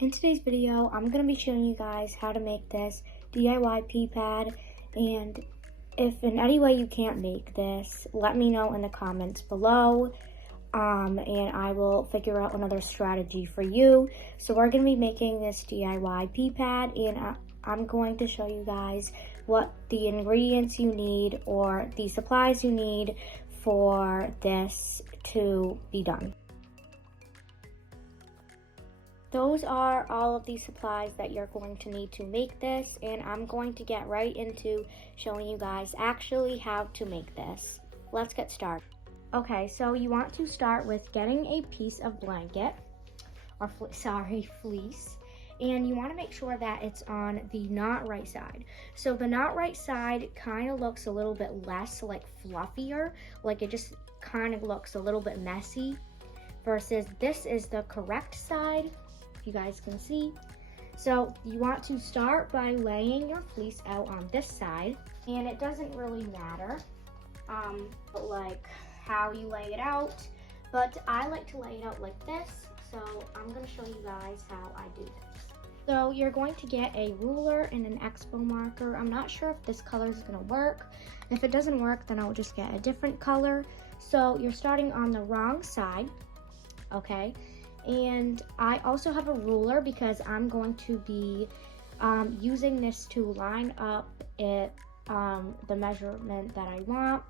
In today's video, I'm going to be showing you guys how to make this DIY pea pad, and if in any way you can't make this, let me know in the comments below, and I will figure out another strategy for you. So we're going to be making this DIY pea pad, and I'm going to show you guys what the ingredients you need or the supplies you need for this to be done. Those are all of the supplies that you're going to need to make this, and I'm going to get right into showing you guys actually how to make this. Let's get started. Okay, so you want to start with getting a piece of blanket, or fleece, and you want to make sure that it's on the not right side. So the not right side kind of looks a little bit less like fluffier, like it just kind of looks a little bit messy, versus this is the correct side. You guys can see. So you want to start by laying your fleece out on this side, and it doesn't really matter like how you lay it out, but I like to lay it out like this, so I'm going to show you guys how I do this. So you're going to get a ruler and an expo marker. I'm not sure if this color is going to work. If it doesn't work, then I'll just get a different color. So you're starting on the wrong side, okay? And I also have a ruler because I'm going to be using this to line up the measurement that I want.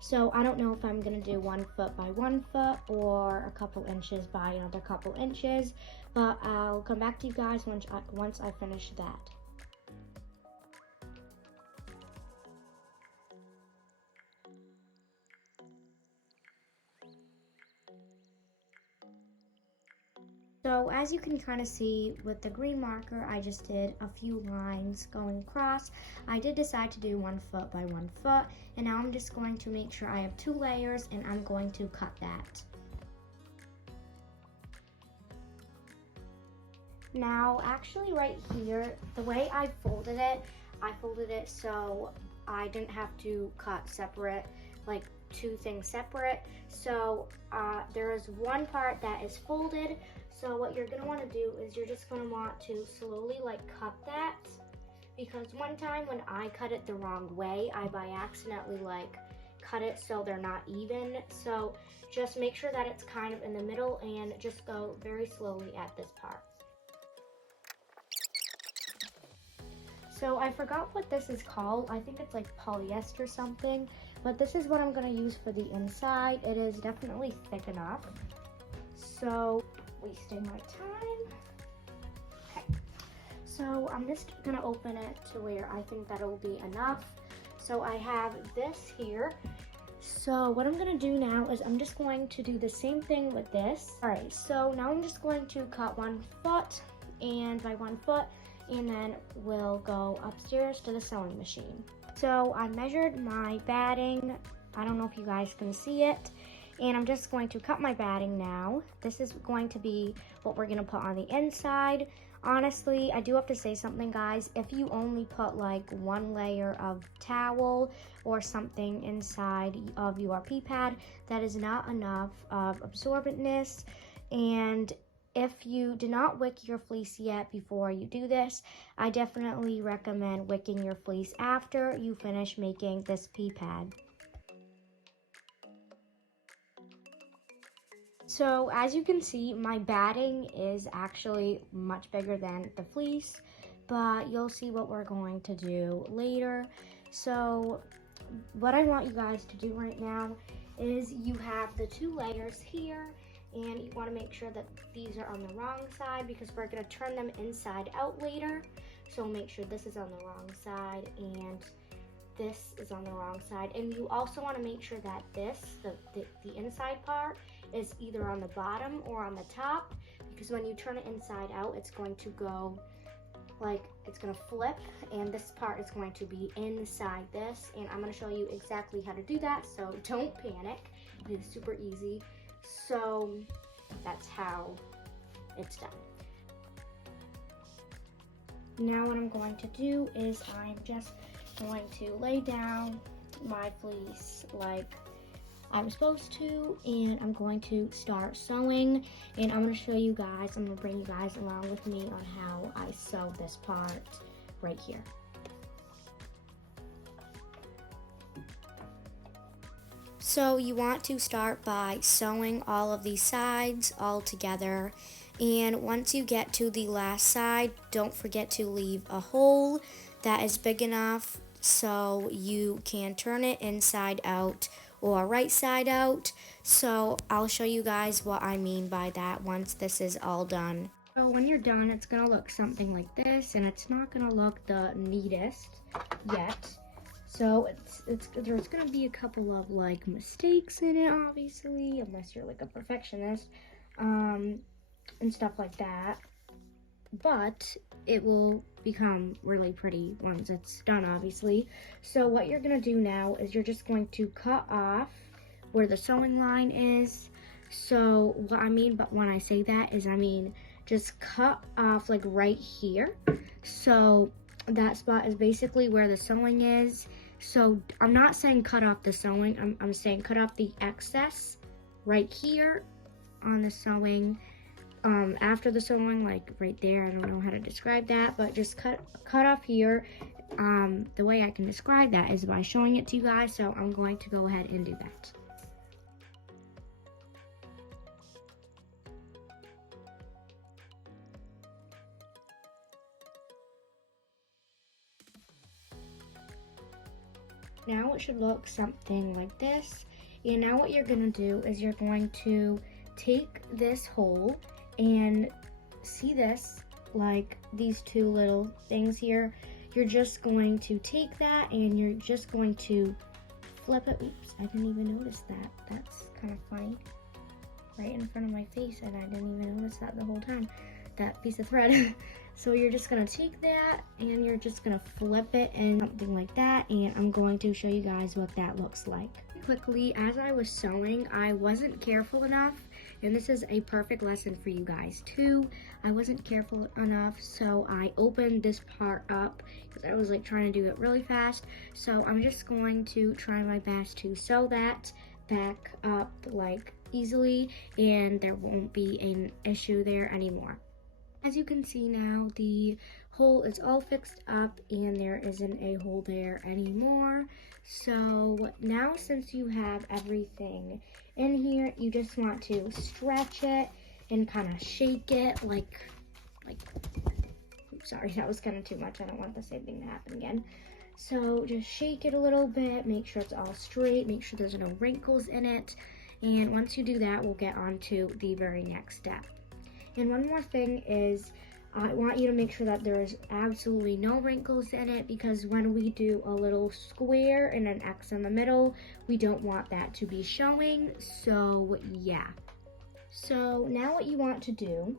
So I don't know if I'm gonna do 1 foot by 1 foot or a couple inches by another couple inches, but I'll come back to you guys once I finish that. So as you can kind of see with the green marker, I just did a few lines going across. I did decide to do 1 foot by 1 foot, and now I'm just going to make sure I have 2 layers, and I'm going to cut that. Now, actually right here, the way I folded it so I didn't have to cut separate, like 2 things separate. So there is one part that is folded. So what you're gonna want to do is you're just gonna want to slowly like cut that, because one time when I cut it the wrong way, I by accidentally like cut it so they're not even. So just make sure that it's kind of in the middle and just go very slowly at this part. So I forgot what this is called. I think it's like polyester something, but this is what I'm gonna use for the inside. It is definitely thick enough. So wasting my time. Okay, so I'm just gonna open it to where I think that'll be enough. So I have this here. So what I'm gonna do now is I'm just going to do the same thing with this. All right, so now I'm just going to cut 1 foot and by 1 foot, and then we'll go upstairs to the sewing machine. So I measured my batting. I don't know if you guys can see it. And I'm just going to cut my batting now. This is going to be what we're gonna put on the inside. Honestly, I do have to say something, guys. If you only put like 1 layer of towel or something inside of your pea pad, that is not enough of absorbentness. And if you do not wick your fleece yet before you do this, I definitely recommend wicking your fleece after you finish making this pea pad. So as you can see, my batting is actually much bigger than the fleece, but you'll see what we're going to do later. So what I want you guys to do right now is you have the 2 layers here, and you want to make sure that these are on the wrong side because we're going to turn them inside out later. So make sure this is on the wrong side and this is on the wrong side. And you also want to make sure that this, the inside part, is either on the bottom or on the top, because when you turn it inside out, it's going to go like, it's going to flip, and this part is going to be inside this, and I'm going to show you exactly how to do that, so don't panic. It is super easy. So that's how it's done. Now what I'm going to do is I'm just going to lay down my fleece like I was supposed to, and I'm going to start sewing, and I'm going to show you guys, I'm going to bring you guys along with me on how I sew this part right here. So you want to start by sewing all of these sides all together, and once you get to the last side, don't forget to leave a hole that is big enough so you can turn it inside out or right side out. So I'll show you guys what I mean by that once this is all done. So when you're done, it's gonna look something like this, and it's not gonna look the neatest yet. So there's gonna be a couple of like mistakes in it, obviously, unless you're like a perfectionist, and stuff like that. But it will become really pretty once it's done, obviously. So what you're gonna do now is you're just going to cut off where the sewing line is. So what I mean, but when I say that is, I mean just cut off like right here. So that spot is basically where the sewing is. So I'm not saying cut off the sewing, I'm saying cut off the excess right here on the sewing. After the sewing, like right there, I don't know how to describe that, but just cut off here. The way I can describe that is by showing it to you guys, so I'm going to go ahead and do that. Now it should look something like this. And now what you're gonna do is you're going to take this hole and see this, like these two little things here. You're just going to take that and you're just going to flip it. Oops, I didn't even notice that. That's kind of funny. Right in front of my face, and I didn't even notice that the whole time, that piece of thread. So you're just gonna take that and you're just gonna flip it and something like that, and I'm going to show you guys what that looks like. Quickly, as I was sewing, I wasn't careful enough, and this is a perfect lesson for you guys too. I wasn't careful enough, so I opened this part up because I was like trying to do it really fast. So I'm just going to try my best to sew that back up like easily, and there won't be an issue there anymore. As you can see now, the hole is all fixed up and there isn't a hole there anymore. So now, since you have everything in here, you just want to stretch it and kind of shake it like, oops, sorry, that was kind of too much. I don't want the same thing to happen again. So just shake it a little bit, make sure it's all straight, make sure there's no wrinkles in it. And once you do that, we'll get on to the very next step. And one more thing is, I want you to make sure that there is absolutely no wrinkles in it, because when we do a little square and an X in the middle, we don't want that to be showing. So yeah. So now what you want to do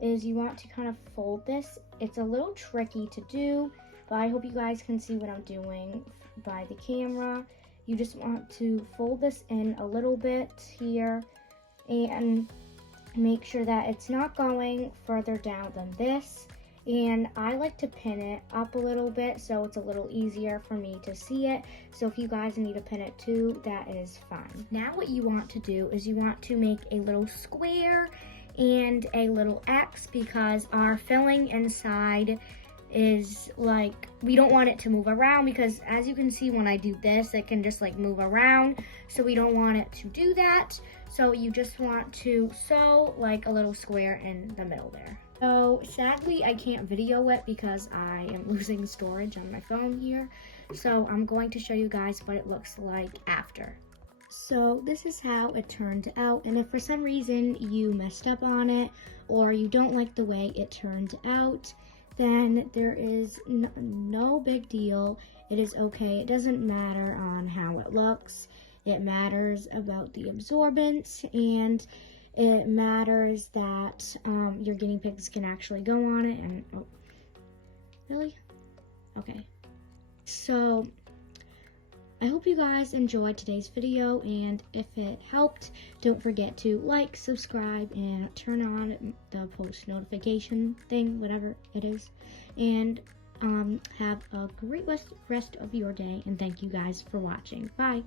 is you want to kind of fold this. It's a little tricky to do, but I hope you guys can see what I'm doing by the camera. You just want to fold this in a little bit here and make sure that it's not going further down than this. And I like to pin it up a little bit so it's a little easier for me to see it. So if you guys need to pin it too, that is fine. Now what you want to do is you want to make a little square and a little X, because our filling inside is like, we don't want it to move around, because as you can see when I do this, it can just like move around. So we don't want it to do that. So you just want to sew like a little square in the middle there. So sadly, I can't video it because I am losing storage on my phone here. So I'm going to show you guys what it looks like after. So this is how it turned out, and if for some reason you messed up on it or you don't like the way it turned out, then there is no big deal. It is okay. It doesn't matter on how it looks. It matters about the absorbance, and it matters that your guinea pigs can actually go on it. And oh, really? Okay. So I hope you guys enjoyed today's video, and if it helped, don't forget to like, subscribe, and turn on the post notification thing, whatever it is. And have a great rest of your day, and thank you guys for watching. Bye.